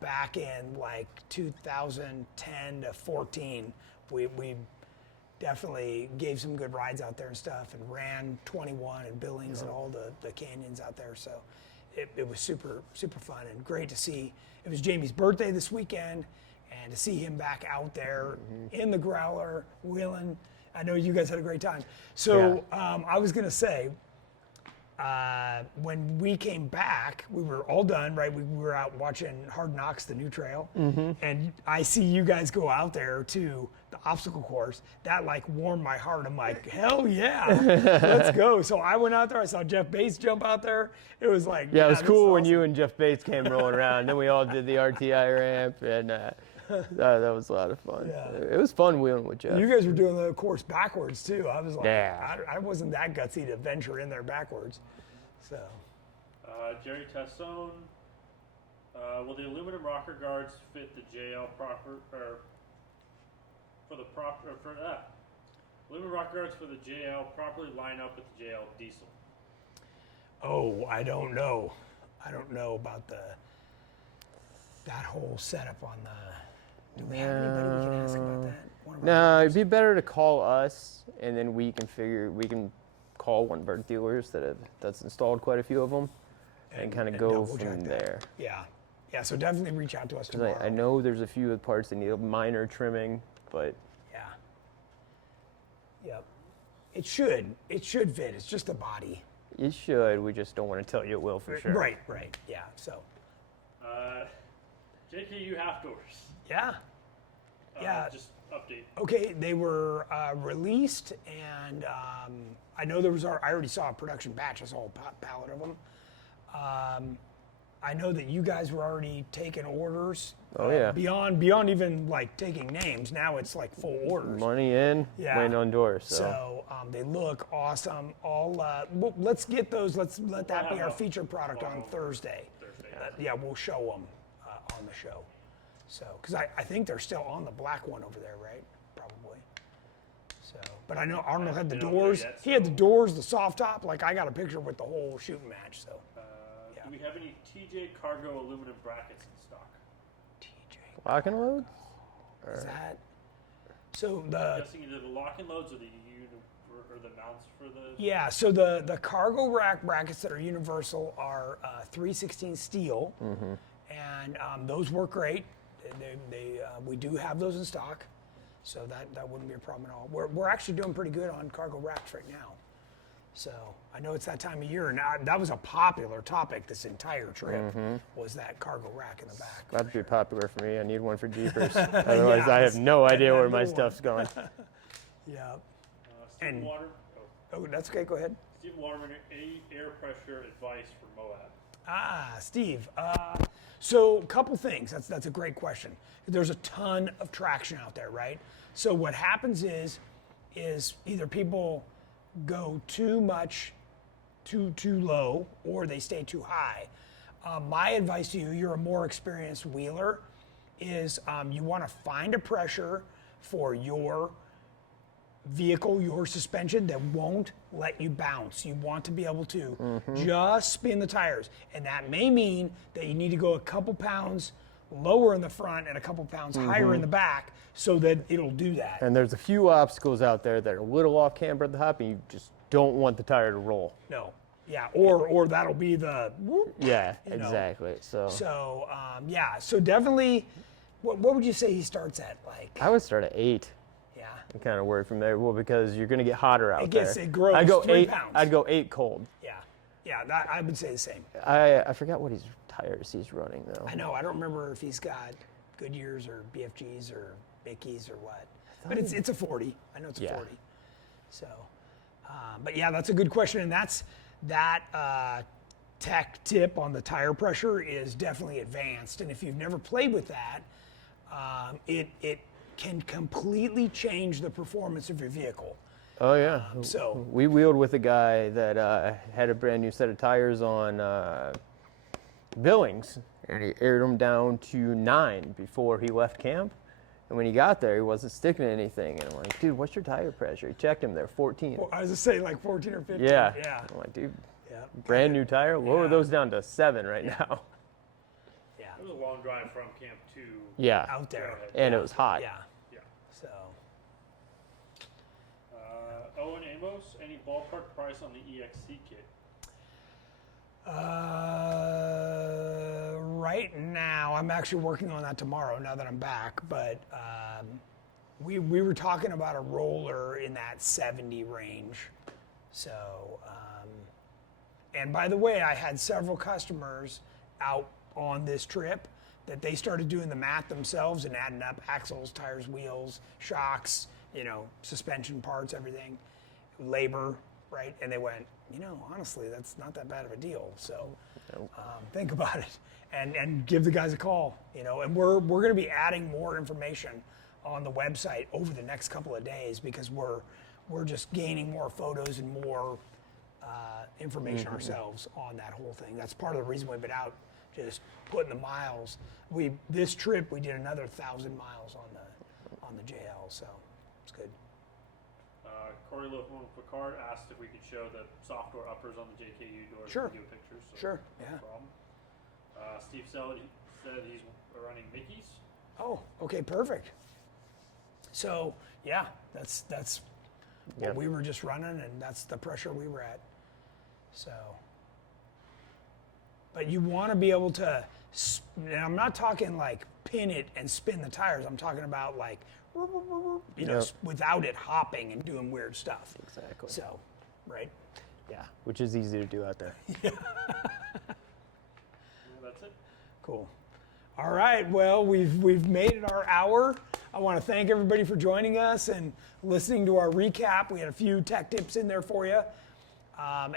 back in like 2010 to 14. We definitely gave some good rides out there and stuff, and ran 21 and Billings and all the canyons out there. So it was super fun and great to see. It was Jamie's birthday this weekend, and to see him back out there in the Growler wheeling. I know you guys had a great time. So I was gonna say, when we came back, we were all done, right? We were out watching Hard Nox, the new trail, and I see you guys go out there to the obstacle course. That like warmed my heart. I'm like, hell yeah, let's go. So I went out there. I saw Jeff Bates jump out there. It was like, yeah, it was cool when awesome. you and Jeff Bates came rolling around. Then we all did the RTI ramp, and that was a lot of fun. Yeah. It was fun wheeling with Jeff. You guys were doing the course backwards too. I was like, Yeah. I wasn't that gutsy to venture in there backwards. So, Jerry Tassone, will the aluminum rocker guards fit the JL proper, or for the proper, aluminum rocker guards for the JL properly line up with the JL diesel? oh, I don't know. I don't know about that whole setup on the. Do we have anybody we can ask about that? One of our No, guys? it'd be better to call us, and then we can call one of our dealers that's installed quite a few of them, and kind of go double-check from that. there. Yeah. So definitely reach out to us 'Cause tomorrow. I know there's a few parts that need a minor trimming, but Yeah. Yep. It should fit. It's just the body. it should. We just don't want to tell you it will for sure. Right. Yeah. So. JKU half doors. Yeah. Yeah. Just update. Okay, they were released, and I know there was. I already saw a production batch. I saw a pallet of them. I know that you guys were already taking orders. Oh, yeah. Beyond even like taking names. Now it's like full orders. Money in, Yeah. waiting on doors. So they look awesome. Let's get those. Let that be our feature product on Thursday. Yeah, we'll show them on the show. So, because I think they're still on the black one over there, right? Probably. So, but I know Arnold had the They don't know doors. yet, He had so- the doors, the soft top. Like I got a picture with the whole shooting match. So, yeah. Do we have any TJ Cargo aluminum brackets in stock? TJ, Lock and loads? is that? So I'm the guessing either the lock and loads or or the mounts for the. yeah, so the cargo rack brackets that are universal are 316 steel, and those work great. We do have those in stock, so that wouldn't be a problem at all. We're actually doing pretty good on cargo racks right now. So I know it's that time of year, and that was a popular topic this entire trip, was that cargo rack in the back. That'd be popular for me. I need one for Jeepers. Otherwise, I have no idea where my stuff's going. Yeah. Steve Water. Oh, that's okay. Go ahead. Steve Waterman, any air pressure advice for Moab? Steve. So a couple things. That's a great question. There's a ton of traction out there, right? So what happens is either people go too low, or they stay too high. My advice to you, you're a more experienced wheeler, is you want to find a pressure for your vehicle, your suspension, that won't let you bounce. You want to be able to just spin the tires. And that may mean that you need to go a couple pounds lower in the front and a couple pounds higher in the back, so that it'll do that. And there's a few obstacles out there that are a little off camber at the hop, and you just don't want the tire to roll. No. Yeah, or that'll be the whoop. Yeah, You know. exactly. So So definitely, what would you say he starts at? Like, I would start at 8. yeah. And kind of work from there. Well, because you're going to get hotter out there. It grows I'd go 3 8. pounds. I'd go 8 cold. Yeah, I would say the same. I forgot what tires he's running though. I know, I don't remember if he's got Goodyears or BFGs or Bickies or what. But it's a 40. I know it's a 40. So, but yeah, that's a good question. And that tech tip on the tire pressure is definitely advanced. And if you've never played with that, it can completely change the performance of your vehicle. Oh yeah. So we wheeled with a guy that had a brand new set of tires on Billings, and he aired them down to 9 before he left camp. And when he got there, he wasn't sticking to anything. And I'm like, dude, what's your tire pressure? He checked him there, 14. well, I was just saying like 14 or 15. Yeah. Yeah. I'm like, dude, Yeah. brand new tire? Lower those down to 7 right now. Yeah. It was a long drive from camp to. Yeah. Out there. And it was hot. Yeah. Yeah. So. Owen Amos, any ballpark price on the EXC kit? Right now, I'm actually working on that tomorrow, now that I'm back, but we were talking about a roller in that 70 range. So, and by the way, I had several customers out on this trip that they started doing the math themselves and adding up axles, tires, wheels, shocks, suspension parts, everything, labor, right? And they went, honestly, that's not that bad of a deal. So think about it and give the guys a call, and we're going to be adding more information on the website over the next couple of days, because we're just gaining more photos and more information ourselves on that whole thing. That's part of the reason we've been out, just putting the miles. This trip we did another 1,000 miles on the JL, so it's good. Corey Lofman Picard asked if we could show the software uppers on the JKU doors. Sure. And give pictures. So Sure, no yeah. problem. Steve said he's running Mickey's. Oh, okay, perfect. So yeah, that's what we were just running, and that's the pressure we were at. So, but you want to be able to, and I'm not talking like pin it and spin the tires. I'm talking about like, without it hopping and doing weird stuff. Exactly. So, right? Yeah, which is easy to do out there. Yeah, that's it. Cool. All right. Well, we've made it our hour. I want to thank everybody for joining us and listening to our recap. We had a few tech tips in there for you.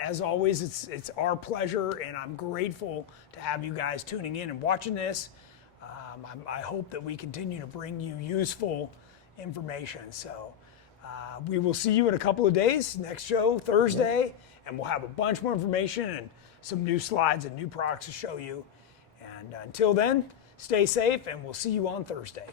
As always, it's our pleasure, and I'm grateful to have you guys tuning in and watching this. I hope that we continue to bring you useful information. So we will see you in a couple of days. Next show, Thursday, and we'll have a bunch more information and some new slides and new products to show you. And until then, stay safe, and we'll see you on Thursday.